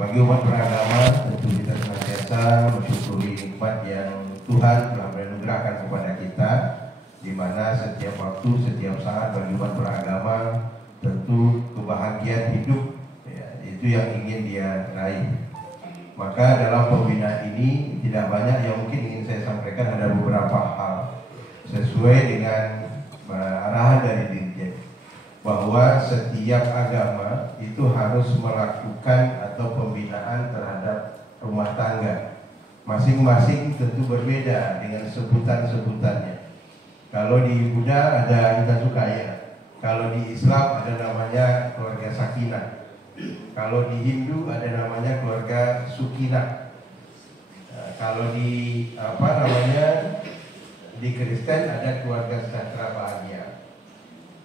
Sebagai umat beragama, tentu kita senantiasa mensyukuri nikmat yang Tuhan telah menganugerahkan kepada kita, di mana setiap waktu, setiap saat bagi umat beragama tentu kebahagiaan hidup, ya, itu yang ingin dia raih. Maka dalam pembinaan ini tidak banyak yang mungkin ingin saya sampaikan, ada beberapa hal sesuai dengan arahan dari Dirjen, bahwa setiap agama itu harus melakukan atau pembinaan terhadap rumah tangga. Masing-masing tentu berbeda dengan sebutan-sebutannya. Kalau di Buddha ada Hita Sukaya, kalau di Islam ada namanya keluarga Sakinah, kalau di Hindu ada namanya keluarga Sukinah, kalau di di Kristen ada keluarga sejahtera bahagia.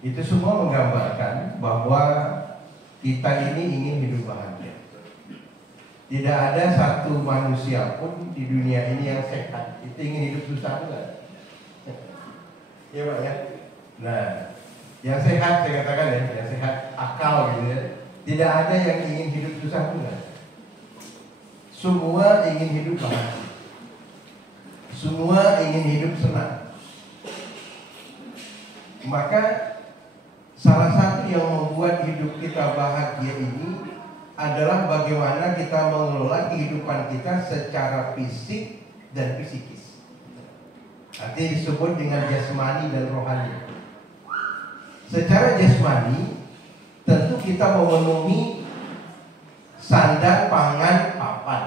Itu semua menggambarkan bahwa kita ini ingin hidup bahagia. Tidak ada satu manusia pun di dunia ini yang sehat itu ingin hidup susah, enggak? Ya Pak ya. Nah, yang sehat saya katakan ya, yang sehat akal gitu ya. Tidak ada yang ingin hidup susah, enggak? Semua ingin hidup bahagia. Semua ingin hidup senang. Maka salah satu yang membuat hidup kita bahagia ini adalah bagaimana kita mengelola kehidupan kita secara fisik dan psikis. Artinya disebut dengan jasmani dan rohani. Secara jasmani tentu kita memenuhi sandang, pangan, papan,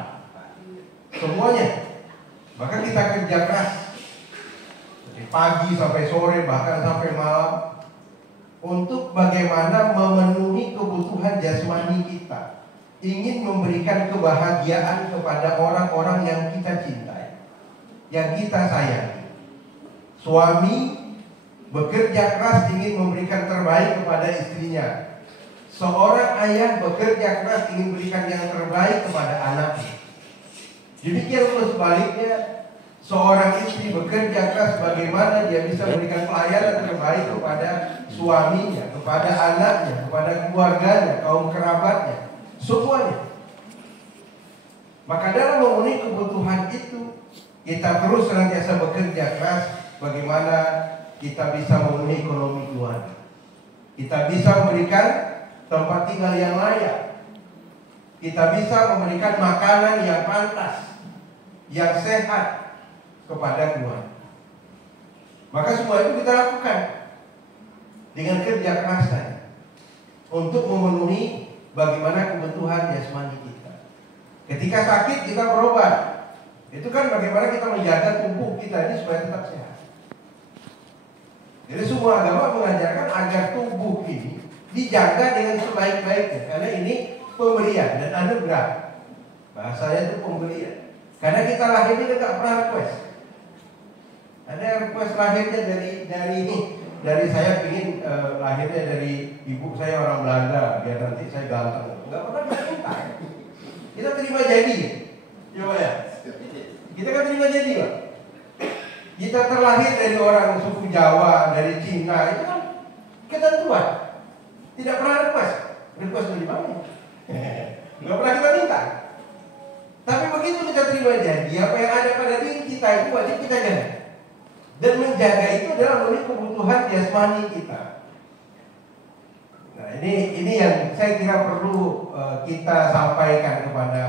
semuanya. Bahkan kita kerja keras dari pagi sampai sore, bahkan sampai malam, untuk bagaimana memenuhi kebutuhan jasmani kita, ingin memberikan kebahagiaan kepada orang-orang yang kita cintai, yang kita sayangi. Suami bekerja keras ingin memberikan terbaik kepada istrinya. Seorang ayah bekerja keras ingin memberikan yang terbaik kepada anaknya. Demikian pula sebaliknya, seorang istri bekerja keras bagaimana dia bisa memberikan pelayanan terbaik kepada suaminya, kepada anaknya, kepada keluarganya, kaum kerabatnya, semuanya. Maka dalam memenuhi kebutuhan itu, kita terus senantiasa bekerja keras bagaimana kita bisa memenuhi ekonomi keluarga. Kita bisa memberikan tempat tinggal yang layak. Kita bisa memberikan makanan yang pantas, yang sehat kepada keluarga. Maka semua itu kita lakukan dengan kerja keras untuk memenuhi bagaimana kebutuhan jasmani kita. Ketika sakit kita berobat. Itu kan bagaimana kita menjaga tubuh kita ini supaya tetap sehat. Jadi semua agama mengajarkan agar tubuh ini dijaga dengan sebaik-baiknya, karena ini pemberian dan anugerah. Bahasanya itu pemberian. Karena kita lahirnya tidak pernah request. Ada yang request lahirnya dari saya ingin lahirnya dari ibu saya orang Belanda biar nanti saya ganteng. Enggak pernah minta. Kita terima jadi. Coba ya. Kita kan terima jadi, Pak. Kita terlahir dari orang suku Jawa, dari Cina, itu kan ketentuan. Tidak pernah request. Request dari mana? Enggak pernah kita minta. Tapi begitu kita terima janji, apa yang ada pada diri kita itu wajib kita jaga. Dan menjaga itu adalah memenuhi kebutuhan jasmani kita. Nah, ini yang saya kira perlu kita sampaikan kepada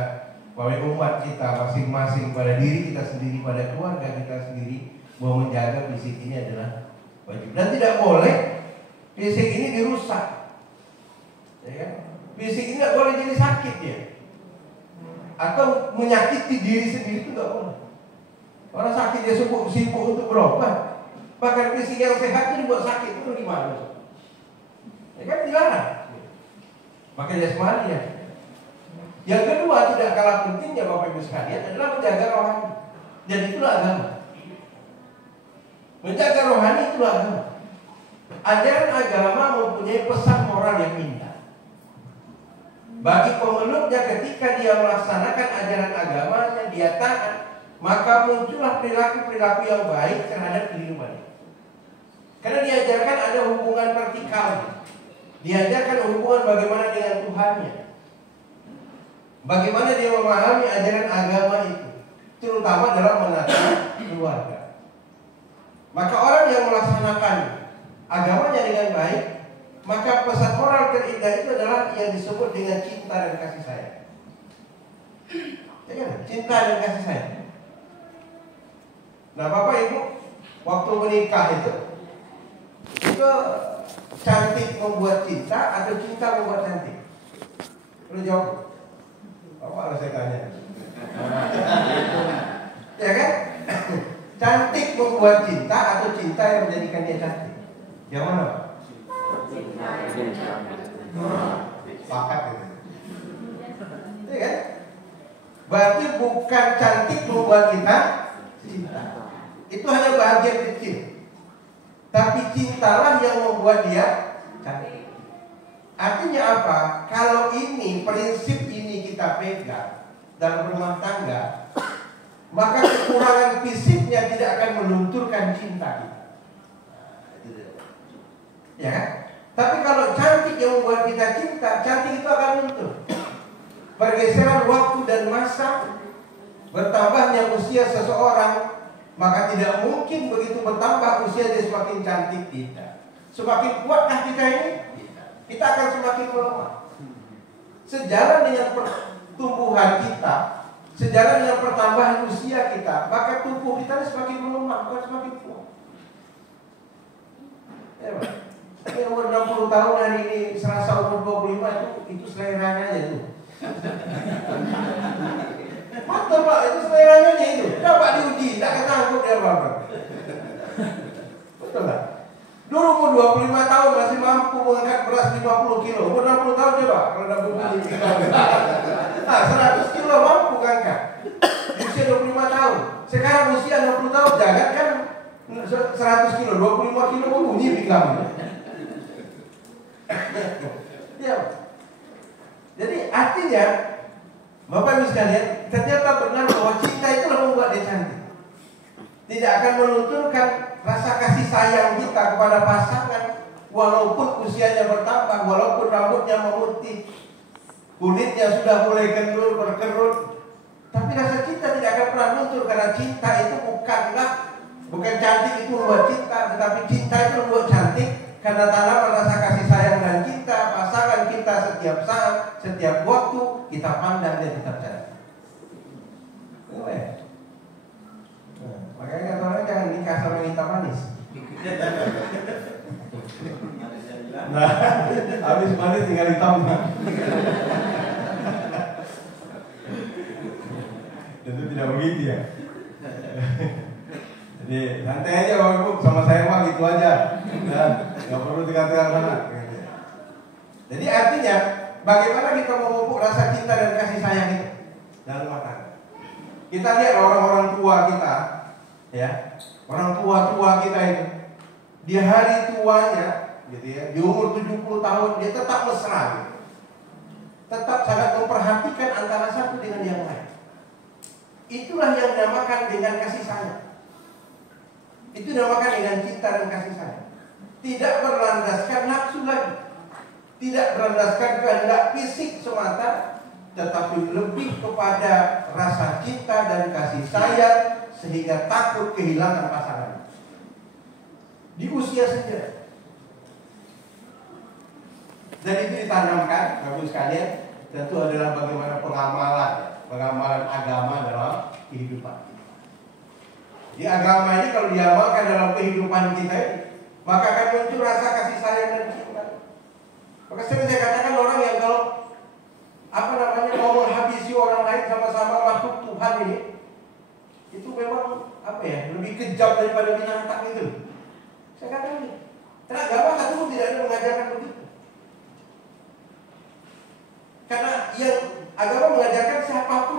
umat kita masing-masing, pada diri kita sendiri, pada keluarga kita sendiri, bahwa menjaga fisik ini adalah wajib. Dan tidak boleh fisik ini dirusak. Ya kan? Fisik ini tidak boleh jadi sakit ya. Atau menyakiti diri sendiri itu tidak boleh. Orang sakit dia sibuk untuk berobat. Bahkan fisik yang sehat itu dibuat sakit, itu gimana? Ya kan dilarang. Maka jasmani ya. Yang kedua, tidak kalah pentingnya Bapak Ibu sekalian adalah menjaga rohani. Dan itulah agama. Menjaga rohani itulah agama. Ajaran agama mempunyai pesan moral yang indah. Bagi pemeluknya ketika dia melaksanakan ajaran agamanya, dia taat, maka muncullah perilaku-perilaku yang baik terhadap kehidupannya. Karena diajarkan ada hubungan vertikal. Diajarkan hubungan bagaimana dengan Tuhannya. Bagaimana dia memahami ajaran agama itu, terutama dalam menata keluarga. Maka orang yang melaksanakan agamanya dengan baik, maka pesan moral terindah itu adalah yang disebut dengan cinta dan kasih sayang. Ya kan? Cinta dan kasih sayang. Nah, Bapak Ibu, waktu menikah itu cantik membuat cinta atau cinta membuat cantik? Perlu jawab. Bapak harus saya tanya. Ya kan? Cantik membuat cinta atau cinta yang menjadikan dia cantik? Yang mana? Sepakat gitu. Ya kan? Berarti bukan cantik membuat kita cinta. Itu hanya bagian kecil. Tapi cintalah yang membuat dia cantik. Artinya apa? Kalau ini prinsip ini kita pegang dalam rumah tangga, maka kekurangan fisiknya tidak akan melunturkan cinta kita. Ya kan? Tapi kalau cantik yang membuat kita cinta, cantik itu akan luntur. Pergeseran waktu dan masa, bertambahnya usia seseorang, maka tidak mungkin begitu bertambah usia dia semakin cantik tidak. Semakin kuatkah kita ini? Kita akan semakin melemah. Sejalan dengan pertumbuhan kita, sejalan dengan pertambahan usia kita, maka tubuh kita semakin melemah, bukan semakin kuat. Ya, Pak. Yang umur 60 tahun hari ini serasa umur 25 itu seleranya aja tuh. Betul Pak, itu seleranya itu. Coba diuji, tak ketangkut dia Pak. Betul Pak. Dulu umur 25 tahun masih mampu mengangkat beras 50 kilo. Umur 60 tahun coba kalau 60 kilo. Nah, 100 kilo mampu angkat. Usia 25 tahun. Sekarang usia 60 tahun jangan kan 100 kilo, 25 kilo bunyi pinggangnya. Ya. Jadi artinya Bapak Ibu sekalian, ternyata benar bahwa cinta itulah membuat dia cantik. Tidak akan melunturkan rasa kasih sayang kita kepada pasangan, walaupun usianya bertambah, walaupun rambutnya memutih, kulitnya sudah mulai kendur, berkerut. Tapi rasa cinta tidak akan pernah luntur, karena cinta itu bukan cantik itu membuat cinta, tetapi cinta itu membuat cantik karena tanaman rasa kasih sayang dan cinta pasangan kita setiap saat, setiap waktu kita pandang dia tetap cantik. Makanya kata orang jangan nikah sama wanita manis. Nah, habis manis tinggal ditambah. Tentu tidak begitu ya. Jadi santai aja Bapak Ibu, sama saya mah gitu aja. Dan nggak perlu dikatakan mana. Jadi artinya bagaimana kita memupuk rasa cinta dan kasih sayang itu dalam rumah tangga. Kita lihat orang-orang tua kita, ya, orang tua kita itu di hari tuanya, gitu ya, di umur 70 tahun dia tetap mesra, gitu. Tetap sangat memperhatikan antara satu dengan yang lain. Itulah yang dinamakan dengan kasih sayang. Itu dinamakan dengan cinta dan kasih sayang. Tidak berlandaskan nafsu lagi, tidak berlandaskan kehendak fisik semata, tetapi lebih kepada rasa cinta dan kasih sayang, sehingga takut kehilangan pasangan di usia senja. Dan itu ditanamkan, Bapak sekalian, tentu adalah bagaimana pengamalan agama dalam kehidupan. Di agama ini kalau diamalkan dalam kehidupan kita ini, maka akan muncul rasa kasih sayang dan cinta. Maka sering saya katakan orang yang kalau mau menghabisi orang lain sama-sama makhluk Tuhan ini, itu memang lebih kejam daripada binatang itu. Saya katakan ini, karena agama satu tidak ada mengajarkan begitu. Karena yang agama mengajarkan siapapun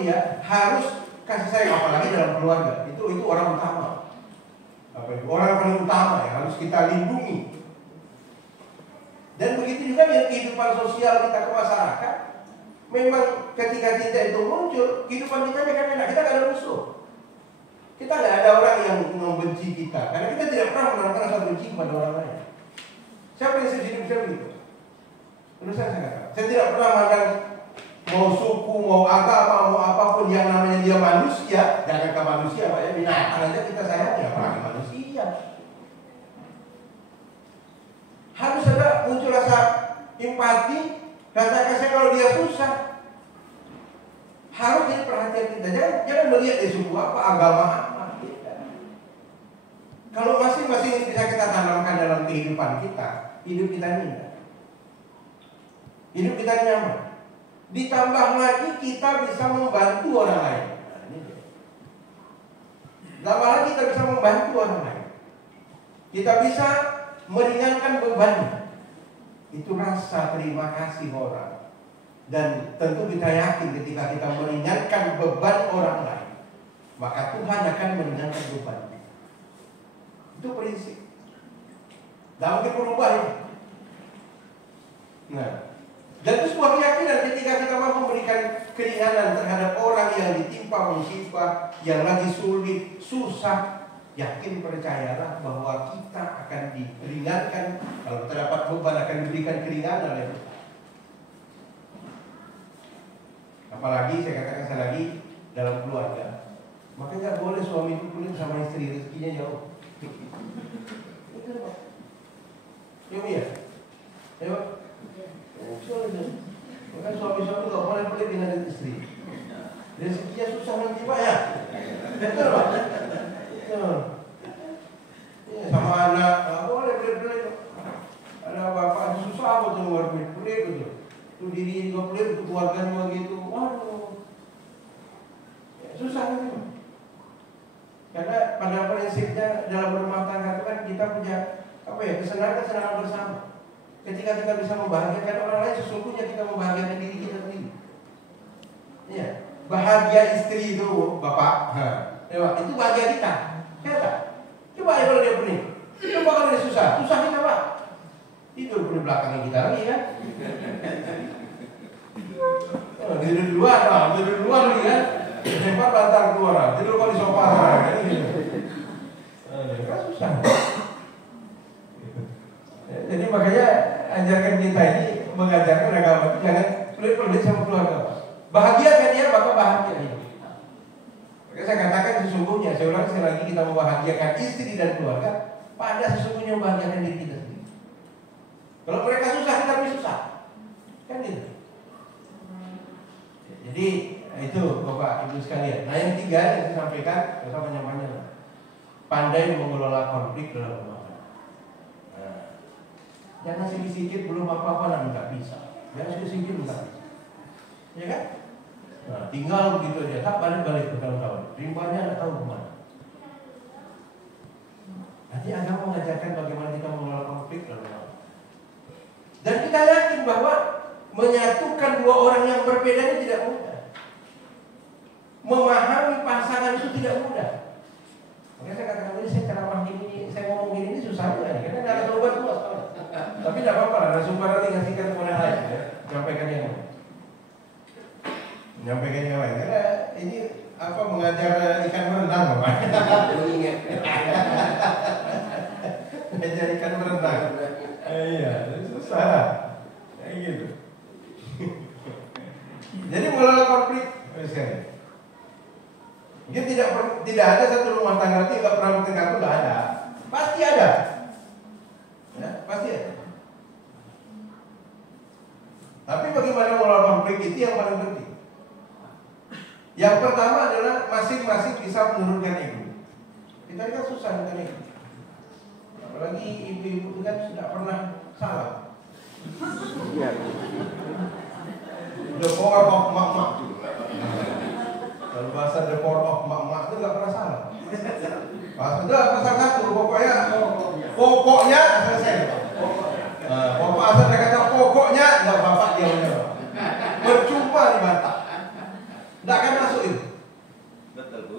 dia harus kasih sayang, apalagi dalam keluarga. Itu orang utama. Orang paling utama yang harus kita lindungi. Dan begitu juga dengan kehidupan sosial kita ke masyarakat. Memang ketika cinta itu muncul, kehidupan kita akan enak. Kita tidak ada musuh. Kita tidak ada orang yang membenci kita, karena kita tidak pernah menanamkan rasa benci kepada orang lain. Siapa yang hidup saya begitu? Menurut saya katakan, saya tidak pernah memandang mau suku, mau agama, mau apapun yang namanya dia manusia, jangan ke manusia, Pak ya, binatang aja kita sayang, ya apalagi manusia. Harus ada muncul rasa empati, rasa kasih kalau dia susah. Harus jadi perhatian kita. Jangan melihat dia suku apa, agama apa. Kalau masing-masing bisa kita tanamkan dalam kehidupan kita, hidup kita ini enggak. Hidup kita nyaman. Ditambah lagi kita bisa membantu orang lain. Nah, ini dia. Tambah lagi kita bisa membantu orang lain. Kita bisa meringankan beban. Itu rasa terima kasih orang. Dan tentu kita yakin ketika kita meringankan beban orang lain, maka Tuhan akan meringankan beban. Itu prinsip. Tidak mungkin berubah ini. Nah, dan itu sebuah keyakinan ketika kita mampu memberikan keringanan terhadap orang yang ditimpa musibah, yang lagi sulit, susah, yakin percayalah bahwa kita akan diringankan. Kalau terdapat beban akan diberikan keringanan oleh Tuhan. Apalagi saya katakan sekali lagi dalam keluarga, maka nggak boleh suami itu kulit sama istri, rezekinya jauh. Itu Pak. Ya, ayo. Maka suami-suami nggak boleh pelit dengan istri. Rezekinya susah nanti Pak ya. Betul Pak. Ya, sama anak nggak boleh pelit-pelit. Ada bapak susah apa tuh luar pelit gitu. Tuh diri juga pelit, tuh keluarganya begitu. Waduh, ya, susah gitu. Karena pada prinsipnya dalam berumah tangga itu kan kita punya kesenangan bersama. Ketika kita bisa membahagiakan orang lain, sesungguhnya kita membahagiakan diri kita sendiri. Iya, bahagia istri itu bapak, itu bahagia kita. Ya, coba ya kalau dia pening, coba kalau dia susah kita Pak. Tidur di belakangnya kita lagi kan. Tidur di luar lagi kan. Sempat bantar keluar, tidur kalau di sofa kan gitu. Kan susah. Jadi makanya ajarkan kita ini mengajarkan agama itu jangan pelit-pelit sama keluarga. Bahagiakan dia, maka bahagia dia. Maka saya katakan sesungguhnya, saya ulang sekali lagi, kita membahagiakan istri dan keluarga, pada sesungguhnya membahagiakan diri kita sendiri. Kalau mereka susah, kita lebih susah. Kan gitu. Jadi itu Bapak Ibu sekalian. Nah yang tiga yang saya sampaikan, saya banyak-banyak. Pandai mengelola konflik dalam rumah tangga. Nah, jangan sedikit-sedikit belum apa-apa lah nggak bisa. Jangan sedikit-sedikit nggak bisa. Ya kan? Nah, tinggal begitu aja, tak balik-balik bertahun-tahun. Rimbanya nggak tahu kemana. Nanti agama mengajarkan bagaimana kita mengelola konflik dalam rumah tangga. Dan kita yakin bahwa menyatukan dua orang yang berbeda ini tidak mudah. Memahami pasangan itu tidak mudah. Makanya saya katakan tadi, saya ceramah gini, saya ngomong gini susah juga nih, karena ada obat tua soalnya. Tapi tidak apa-apa lah, narasumber nanti ngasihkan kepada yang lain, ya. Menyampaikan yang lain. Karena ini apa mengajar ikan berenang, Bapak. Mengajar ikan berenang. Iya, susah. Kayak gitu. Jadi mengelola konflik, misalnya. Mungkin tidak ada satu rumah tangga yang nggak pernah bertengkar, itu nggak ada. Pasti ada, ya, pasti ada. Tapi bagaimana mengelola konflik itu yang paling penting. Yang pertama adalah masing-masing bisa menurunkan ego. Kita kan susah menurunkan ego. Apalagi ibu-ibu itu kan tidak pernah salah. The power of mak-mak. Kalau bahasa the power of mak-mak itu nggak pernah salah. Pas itu pasal satu pokoknya selesai. Pokok asal dia kata pokoknya nggak bapak dia menjawab. Percuma dibantah. Nggak akan masuk itu. Betul Bu.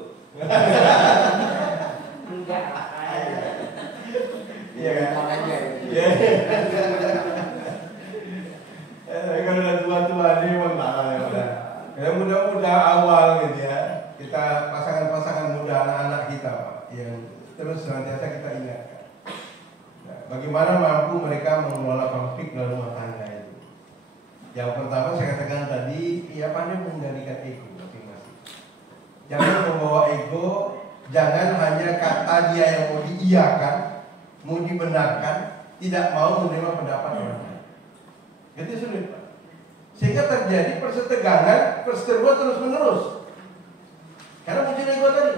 Enggak. Iya kan? Aja. Iya. Kalau udah tua-tua ini memang salah ya udah. Ya mudah-mudah awal gitu ya. Kita pasangan-pasangan muda anak-anak kita Pak, yang terus senantiasa kita ingatkan. Nah, bagaimana mampu mereka mengelola konflik dalam rumah tangga itu. Yang pertama saya katakan tadi, ya pandai mengendalikan ego masing-masing. Jangan membawa ego, jangan hanya kata dia yang mau diiyakan, mau dibenarkan, tidak mau menerima pendapat orang lain. Itu sulit, Pak. Sehingga terjadi persetegangan, perseteruan terus-menerus. Karena muncul ego tadi.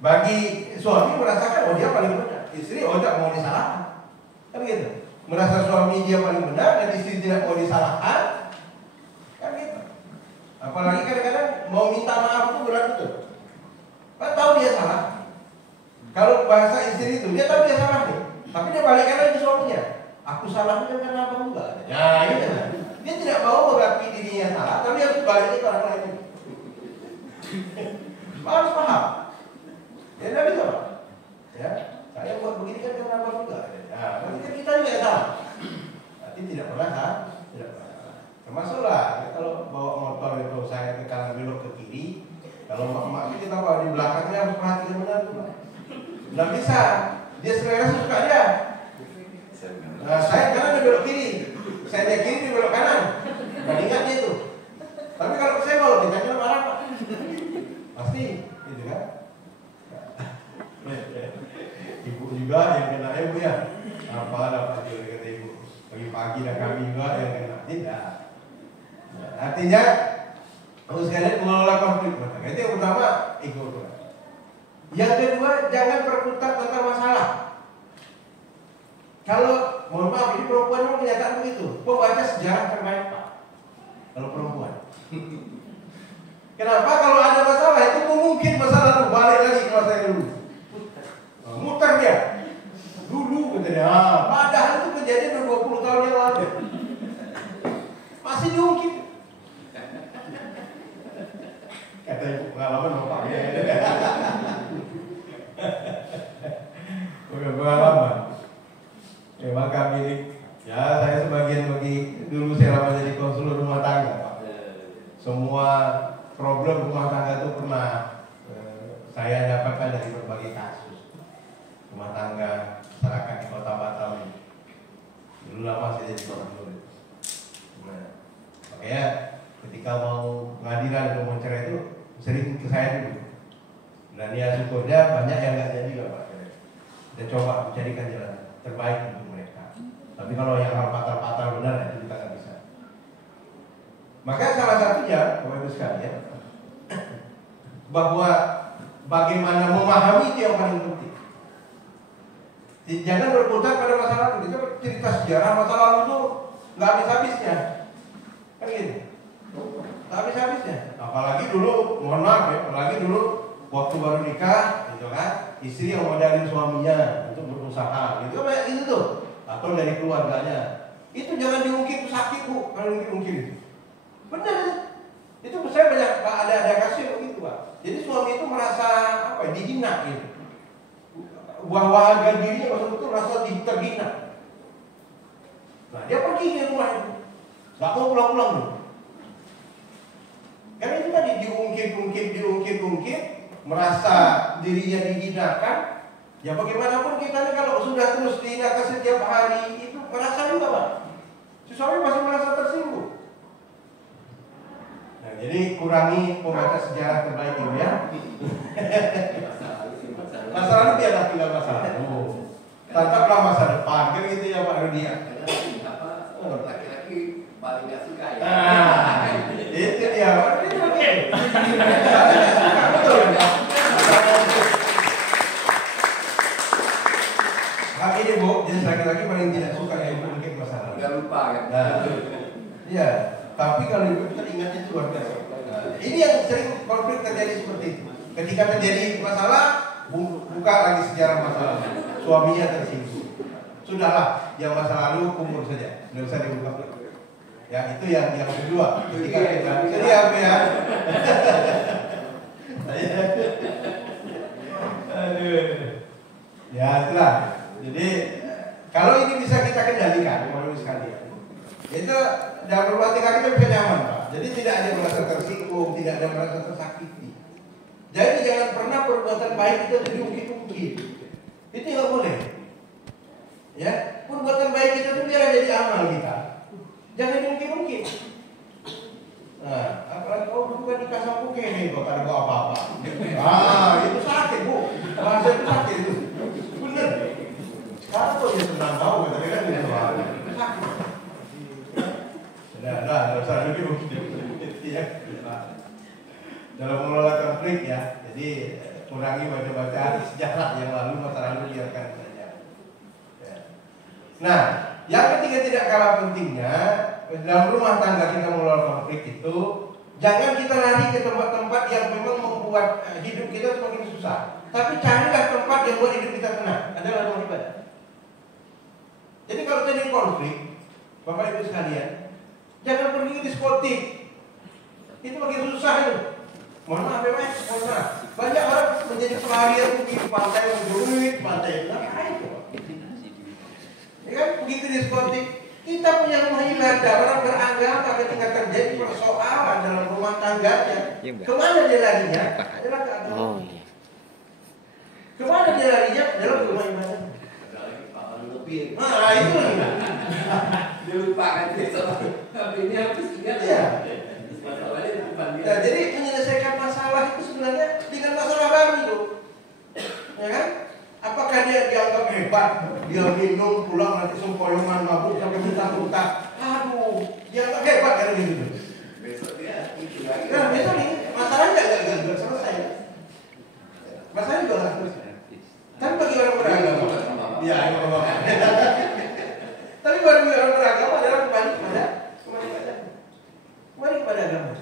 Bagi suami merasakan, oh dia paling benar. Istri, oh tidak mau disalahkan. Kan gitu. Merasa suami dia paling benar dan istri tidak mau disalahkan. Kan gitu. Apalagi kadang-kadang mau minta maaf itu berat betul. Kan tahu dia salah. Kalau bahasa istri itu, dia tahu dia salah nih. Tapi dia balikkan lagi suaminya. Aku salah kan karena apa enggak? Nah, itu kan. Dia tidak mau mengakui dirinya salah, tapi harus baliknya ke orang lain. Harus paham. Ya tidak bisa, Pak. Ya, saya buat begini kan karena apa juga. Nah, berarti kita juga ya salah. Tapi tidak pernah salah. Tidak pernah salah. Termasuklah kalau bawa motor itu saya ke kanan belok ke kiri. Kalau mak-mak kita bawa di belakangnya harus perhatikan benar tuh. Tidak bisa. Dia selera suka dia. Nah, saya kanan dia belok kiri. Saya kiri dia belok kanan. Dan ingat itu. Tapi kalau saya mau ditanya marah Pak. Pasti, gitu kan? Ibu juga yang kena ibu ya. Apa dapat juga kata ibu. Pagi-pagi dan kami juga yang kena. Tidak. Nah, artinya harus sekalian mengelola konflik. Itu yang pertama, ego. Yang kedua, jangan berputar tentang masalah. Kalau mohon maaf, ini perempuan memang kenyataan begitu. Pembaca sejarah terbaik Pak. Kalau perempuan. Kenapa? Kalau ada masalah itu mungkin masalah lalu balik lagi ke masa yang dulu. Mutar dia. Dulu katanya. Padahal itu kejadian 20 tahun yang lalu. Masih diungkit. Kata ibu pengalaman bapaknya. Bukan pengalaman. Memang kami ini, ya saya sebagian bagi dulu saya lama jadi konselor rumah tangga Pak. Semua problem rumah tangga itu pernah saya dapatkan dari berbagai kasus rumah tangga masyarakat di Kota Batam ini. Dulu lama saya jadi konselor. Nah, makanya ketika mau pengadilan atau mau cerai itu sering ke saya dulu. Dan ya syukurnya banyak yang nggak jadi lah Pak. Kita coba mencarikan jalan terbaik untuk mereka. Tapi kalau yang hal fatal-fatal benar itu kita nggak bisa. Maka salah satunya, Bapak Ibu sekalian, bahwa bagaimana memahami itu yang paling penting. Jangan berputar pada masa lalu. Kita cerita sejarah masa lalu itu nggak habis-habisnya, kan gitu. Nggak habis-habisnya. Apalagi dulu, mohon maaf ya, apalagi dulu waktu baru nikah, gitu kan, istri yang modalin suaminya untuk berusaha, gitu kan banyak gitu tuh. Atau dari keluarganya. Itu jangan diungkit, itu sakit Bu, kalau diungkit itu. Benar. Itu saya banyak ada kasus begitu Pak. Jadi suami itu merasa apa? Dihina gitu. Bahwa harga dirinya betul-betul merasa terhina. Nah dia pergi ke rumah itu, nggak mau pulang-pulang dulu. Karena itu tadi diungkit, merasa dirinya dihinakan. Ya bagaimanapun kita ini kalau sudah terus dihinakan setiap hari itu merasa juga Pak. Si suami masih merasa tersinggung. Nah, jadi kurangi membaca sejarah terbaik ini ya. Masa lalu biarlah tinggal masa lalu. Tataplah masa depan kan gitu ya Pak Rudi. Laki-laki paling gak suka ya. Nah, itu dia Pak. Betul. Hak ini Bu, jenis laki-laki paling tidak suka yang mungkin masalah. Gak lupa ya. Nah, iya. Tapi kalau ibu kita ingatnya itu luar biasa. Ini yang sering konflik terjadi seperti itu. Ketika terjadi masalah, buka lagi sejarah masalah. Suaminya tersinggung. Sudahlah, yang masa lalu kumur saja, nggak usah diungkap. Ya itu yang kedua. Ketika kita jadi apa ya? Aduh. Ya itulah. Jadi kalau ini bisa kita kendalikan, teman-teman sekalian. Itu dalam rumah tangga kita bisa nyaman Pak. Jadi tidak ada merasa tersinggung, tidak ada merasa tersakiti. Jadi jangan pernah perbuatan baik itu diungkit-ungkit. Itu nggak boleh. Ya, perbuatan baik itu biar jadi amal kita. Jangan mungkin-mungkin. Nah, apalagi bukan di kasar bukan nih, kok ada apa-apa. Itu sakit bu, bahasa itu sakit itu. Bener. Sekarang tuh dia senang tahu, tapi kan dia sakit. Nah, usah dulu. Dalam mengelola konflik ya, jadi kurangi baca-baca sejarah yang lalu, masa lalu biarkan saja. Ya. Nah, yang ketiga tidak kalah pentingnya, dalam rumah tangga kita mengelola konflik itu, jangan kita lari ke tempat-tempat yang memang membuat hidup kita semakin susah. Tapi carilah tempat yang buat hidup kita tenang. Adalah rumah ibadah. Jadi kalau terjadi konflik, Bapak Ibu sekalian, jangan pergi ke diskotik. Itu makin susah itu. Mohon maaf ya Mas, mohon maaf. Banyak orang menjadi pelarian pergi ke pantai, menjurit pantai. Ngapain itu? Ya kan, pergi ke diskotik. Kita punya rumah ibadah, orang beragama ketika terjadi persoalan dalam rumah tangganya. Kemana dia larinya? Adalah ke agama. Kemana dia larinya? Adalah ke rumah ibadah. Nah itu dia lupakan tapi ini habis ingat ya. Masalahnya bukan dia. Nah, jadi menyelesaikan masalah itu sebenarnya dengan masalah baru itu, ya kan? Apakah dia dianggap hebat? Dia minum pulang nanti sempoyongan mabuk sampai muntah-muntah. Aduh, dianggap hebat kan gitu. Besok dia itu lagi. Nah, besok nih masalahnya nggak selesai. Masalahnya juga nggak selesai. Kan bagi orang beragama, ya, tapi bagi orang beragama adalah kembali kepada agama.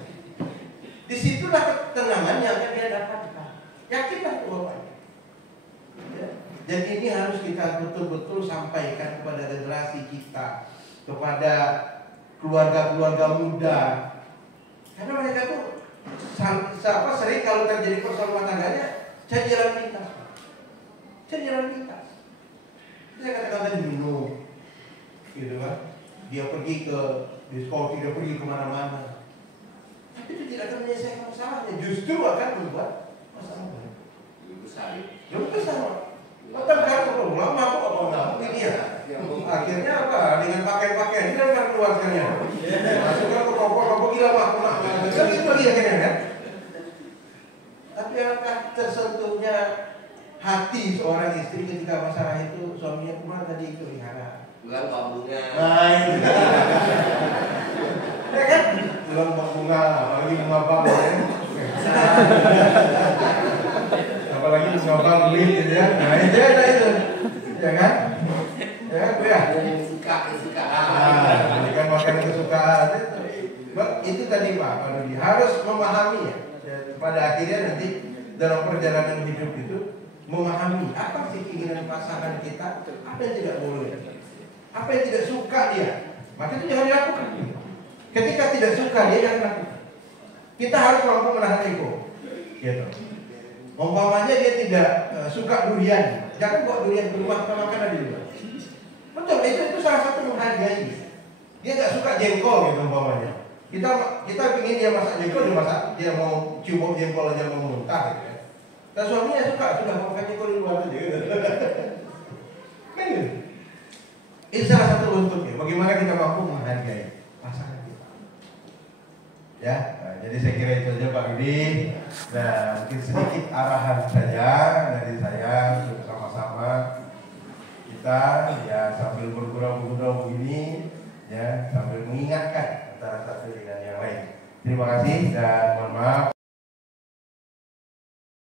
Disitulah ketenangan yang akan dia dapatkan. Yakinlah itu Bapak. Ya. Jadi ini harus kita betul-betul sampaikan kepada generasi kita, kepada keluarga-keluarga muda. Karena mereka tuh sering kalau terjadi persoalan rumah tangganya cari jalan pintas. Cari jalan pintas. Saya katakan tadi minum, gitu kan? Dia pergi ke diskotik, dia pergi kemana-mana. Tapi itu tidak akan menyelesaikan masalahnya, justru akan membuat masalah baru. Lebih besar. Bahkan kalau pulang mabuk apa enggak mungkin dia. Akhirnya apa? Dengan pakaian-pakaian dia akan keluarganya. Masukkan ke rokok gila mabuk. Kan itu lagi akhirnya kan. Tapi apakah tersentuhnya hati seorang istri ketika masalah itu suaminya kemana tadi kelihara? Bukan bunga. Nah itu. Ya kan? Belum bunga, apalagi bunga bang ya. Apalagi bunga bang duit gitu ya. Nah itu ada itu. Ya kan? Ya kan Bu ya? Yang suka. Ini kan makanan kesukaan. Itu tadi Pak Rudi harus memahami ya. Pada akhirnya nanti dalam perjalanan hidup itu memahami apa sih keinginan pasangan kita, apa yang tidak boleh, apa yang tidak suka dia, maka itu jangan dilakukan. Ketika tidak suka dia jangan lakukan. Kita harus mampu menahan ego. Gitu. Umpamanya dia tidak suka durian, jangan bawa durian ke rumah, kita makan di luar. Betul, itu salah satu menghargai. Dia nggak suka jengkol gitu umpamanya. Kita ingin dia masak jengkol, dia mau cium jengkol aja mau muntah gitu ya. Dan suaminya sudah makan jengkol di luar aja. Kan gitu. Ini salah satu bentuknya. Bagaimana kita mampu menghargai pasangan kita. Ya, nah, jadi saya kira itu aja Pak Rudi. Nah, mungkin sedikit arahan saja dari saya untuk sama-sama kita ya sambil bergurau-gurau begini ya sambil mengingatkan antara satu dengan yang lain. Terima kasih dan mohon maaf